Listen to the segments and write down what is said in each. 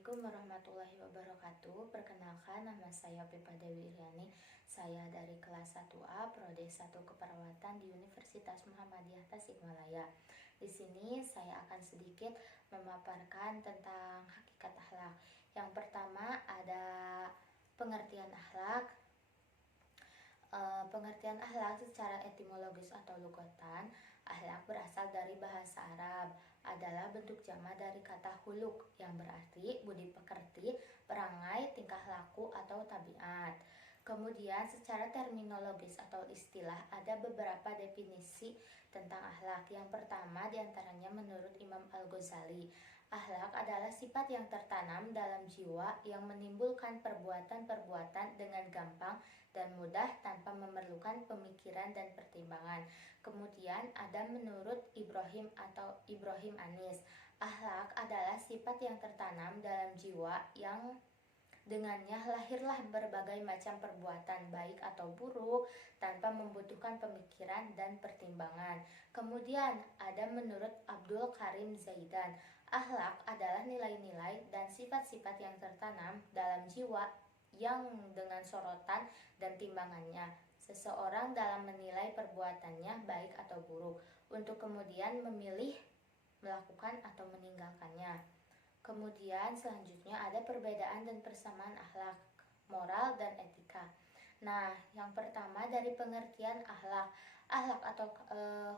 Assalamualaikum warahmatullahi wabarakatuh. Perkenalkan, nama saya Pipa Dewi Iriani. Saya dari kelas 1A Prodi 1 Keperawatan di Universitas Muhammadiyah Tasikmalaya. Di sini saya akan sedikit memaparkan tentang hakikat akhlak. Yang pertama ada pengertian akhlak. Pengertian akhlak secara etimologis atau lugatan, akhlak berasal dari bahasa Arab, adalah bentuk jamak dari kata huluk yang berarti budi pekerti, perangai, tingkah laku atau tabiat. Kemudian secara terminologis atau istilah ada beberapa definisi tentang akhlak. Yang pertama diantaranya menurut Imam Al-Ghazali, akhlak adalah sifat yang tertanam dalam jiwa yang menimbulkan perbuatan-perbuatan dengan gampang dan mudah tanpa memerlukan pemikiran dan pertimbangan. Kemudian ada menurut Ibrahim atau Ibrahim Anis, akhlak adalah sifat yang tertanam dalam jiwa yang dengannya lahirlah berbagai macam perbuatan baik atau buruk tanpa membutuhkan pemikiran dan pertimbangan. Kemudian ada menurut Abdul Karim Zaidan, akhlak adalah nilai-nilai dan sifat-sifat yang tertanam dalam jiwa yang dengan sorotan dan timbangannya seseorang dalam menilai perbuatannya baik atau buruk untuk kemudian memilih melakukan atau meninggalkannya. Kemudian selanjutnya ada perbedaan dan persamaan akhlak, moral, dan etika. Nah, yang pertama dari pengertian akhlak. Akhlak atau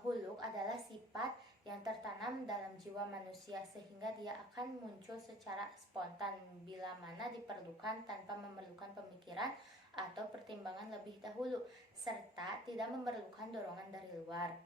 huluk adalah sifat yang tertanam dalam jiwa manusia sehingga dia akan muncul secara spontan bila mana diperlukan tanpa memerlukan pemikiran atau pertimbangan lebih dahulu serta tidak memerlukan dorongan dari luar.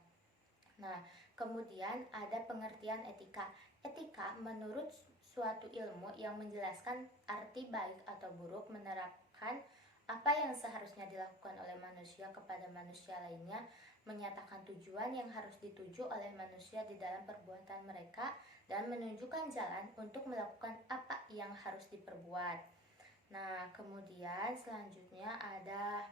Nah, kemudian ada pengertian etika. Etika menurut suatu ilmu yang menjelaskan arti baik atau buruk, menerapkan apa yang seharusnya dilakukan oleh manusia kepada manusia lainnya, menyatakan tujuan yang harus dituju oleh manusia di dalam perbuatan mereka, dan menunjukkan jalan untuk melakukan apa yang harus diperbuat. Nah, kemudian selanjutnya ada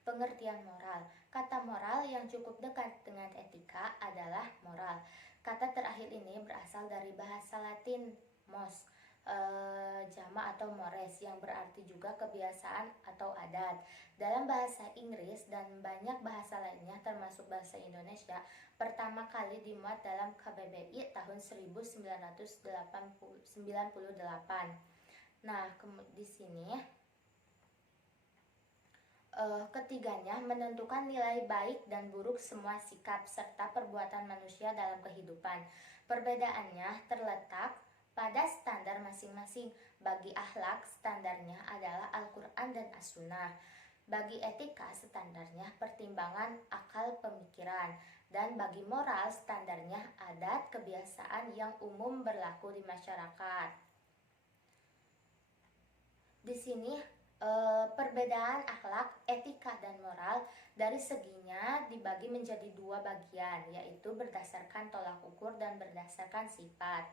pengertian moral. Kata moral yang cukup dekat dengan etika adalah moral. Kata terakhir ini berasal dari bahasa Latin mos, jamak atau mores, yang berarti juga kebiasaan atau adat. Dalam bahasa Inggris dan banyak bahasa lainnya termasuk bahasa Indonesia, pertama kali dimuat dalam KBBI tahun 1998. Nah, di sini ketiganya menentukan nilai baik dan buruk semua sikap serta perbuatan manusia dalam kehidupan. Perbedaannya terletak pada standar masing-masing. Bagi akhlak, standarnya adalah Al-Quran dan As-Sunnah. Bagi etika, standarnya pertimbangan akal pemikiran. Dan bagi moral, standarnya adat kebiasaan yang umum berlaku di masyarakat. Di sini perbedaan akhlak, etika, dan moral dari seginya dibagi menjadi dua bagian, yaitu berdasarkan tolak ukur dan berdasarkan sifat.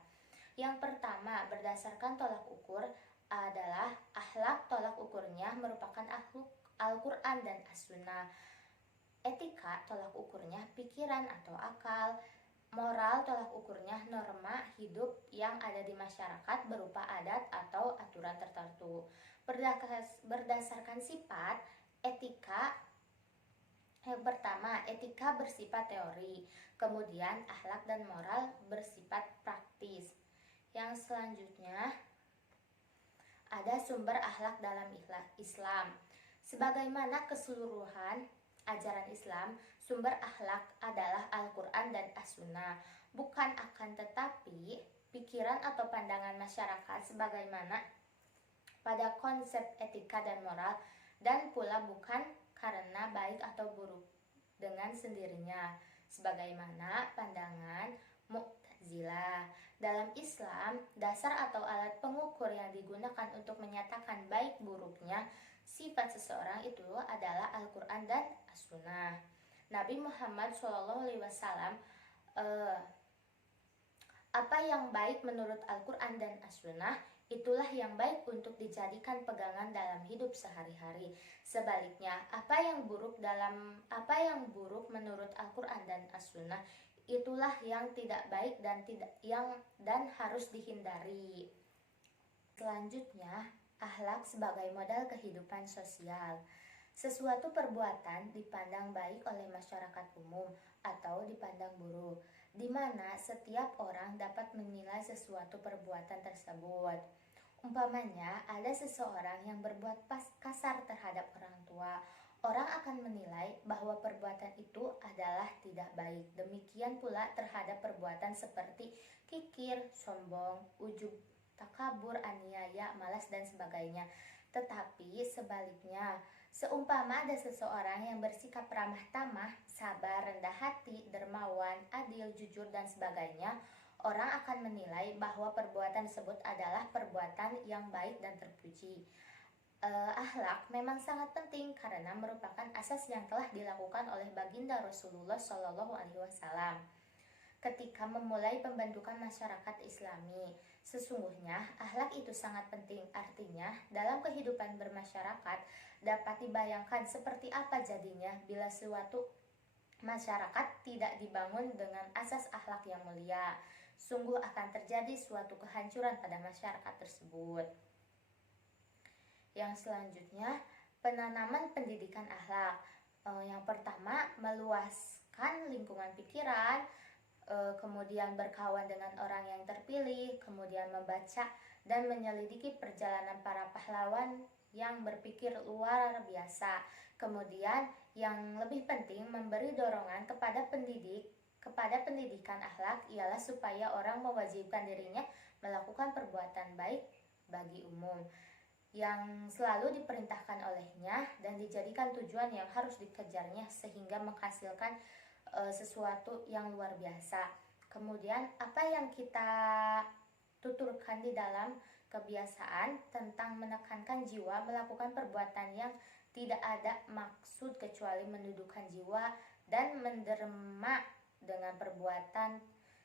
Yang pertama, berdasarkan tolak ukur adalah akhlak, tolak ukurnya merupakan Al-Quran dan As-Sunnah. Etika, tolak ukurnya pikiran atau akal. Moral, tolak ukurnya norma hidup yang ada di masyarakat berupa adat atau aturan tertentu. Berdasarkan sifat, etika yang pertama, etika bersifat teori, kemudian akhlak dan moral bersifat praktis. Yang selanjutnya ada sumber akhlak dalam Islam. Sebagaimana keseluruhan ajaran Islam, sumber akhlak adalah Al-Quran dan As-Sunnah. Bukan akan tetapi, pikiran atau pandangan masyarakat sebagaimana pada konsep etika dan moral, dan pula bukan karena baik atau buruk dengan sendirinya, sebagaimana pandangan Mu'tazilah. Dalam Islam, dasar atau alat pengukur yang digunakan untuk menyatakan baik buruknya sifat seseorang itu adalah Al-Quran dan As-Sunnah. Nabi Muhammad SAW, apa yang baik menurut Al-Quran dan As-Sunnah, itulah yang baik untuk dijadikan pegangan dalam hidup sehari-hari. Sebaliknya, apa yang buruk menurut Al-Quran dan As-Sunnah, itulah yang tidak baik dan harus dihindari. Selanjutnya, akhlak sebagai modal kehidupan sosial. Sesuatu perbuatan dipandang baik oleh masyarakat umum atau dipandang buruk, di mana setiap orang dapat menilai sesuatu perbuatan tersebut. Umpamanya, ada seseorang yang berbuat kasar terhadap orang tua. Orang akan menilai bahwa perbuatan itu adalah tidak baik. Demikian pula terhadap perbuatan seperti kikir, sombong, ujub, takabur, aniaya, malas, dan sebagainya. Tetapi sebaliknya, seumpama ada seseorang yang bersikap ramah tamah, sabar, rendah hati, dermawan, adil, jujur, dan sebagainya, orang akan menilai bahwa perbuatan tersebut adalah perbuatan yang baik dan terpuji. Akhlak memang sangat penting karena merupakan asas yang telah dilakukan oleh baginda Rasulullah Shallallahu Alaihi Wasallam ketika memulai pembentukan masyarakat Islami. Sesungguhnya akhlak itu sangat penting, artinya dalam kehidupan bermasyarakat dapat dibayangkan seperti apa jadinya bila suatu masyarakat tidak dibangun dengan asas akhlak yang mulia. Sungguh akan terjadi suatu kehancuran pada masyarakat tersebut. Yang selanjutnya, penanaman pendidikan akhlak. Yang pertama, meluaskan lingkungan pikiran, kemudian berkawan dengan orang yang terpilih, kemudian membaca dan menyelidiki perjalanan para pahlawan yang berpikir luar biasa. Kemudian yang lebih penting, memberi dorongan kepada pendidikan akhlak ialah supaya orang mewajibkan dirinya melakukan perbuatan baik bagi umum yang selalu diperintahkan olehnya dan dijadikan tujuan yang harus dikejarnya sehingga menghasilkan sesuatu yang luar biasa. Kemudian apa yang kita tuturkan di dalam kebiasaan tentang menekankan jiwa melakukan perbuatan yang tidak ada maksud kecuali menundukkan jiwa dan menderma dengan perbuatan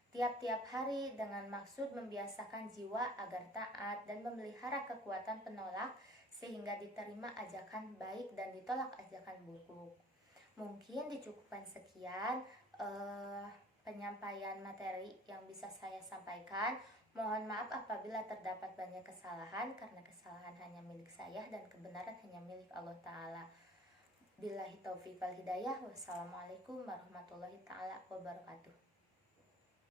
tiap-tiap hari dengan maksud membiasakan jiwa agar taat dan memelihara kekuatan penolak sehingga diterima ajakan baik dan ditolak ajakan buruk. Mungkin dicukupkan sekian penyampaian materi yang bisa saya sampaikan. Mohon maaf apabila terdapat banyak kesalahan karena kesalahan hanya milik saya dan kebenaran hanya milik Allah Ta'ala. Billahi taufiq wal hidayah. Wassalamualaikum warahmatullahi ta'ala wabarakatuh.